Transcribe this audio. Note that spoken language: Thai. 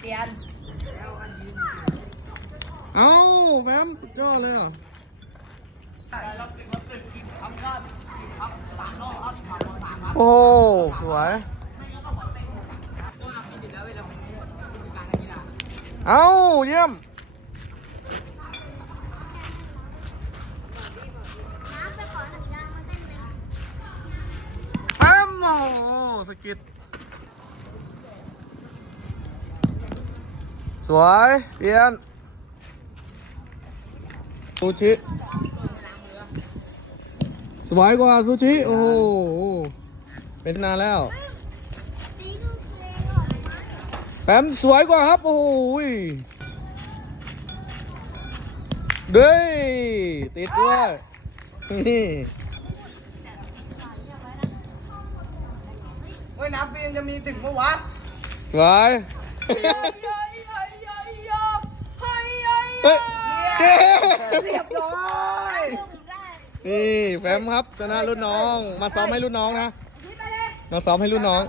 เปลี่ยนเอ้าแฟมสุดยอดเลยเหรอโอ้โหสวย เอ้าเยี่ยมน้ำไปขอสัญญาณมาเต้นเป็นแป๊มโอ้โหสกิด สวยเปลี่ยนซูชิสวยกว่าซูชิ โอ้โห เป็นนานแล้วตีลูกเพลงออกมาแปมสวยกว่าครับ โอ้โหยเด้ยติดด้วยนี่เฮ้ยน้ำฟิล์มจะมีถึงเมื่อวานสวย เฮ้ยเย้เรียบร้อยนี่แฟมครับชนะรุ่นน้อง มาซ้อมให้รุ่นน้องนะมาซ้อมให้รุ่นน้อง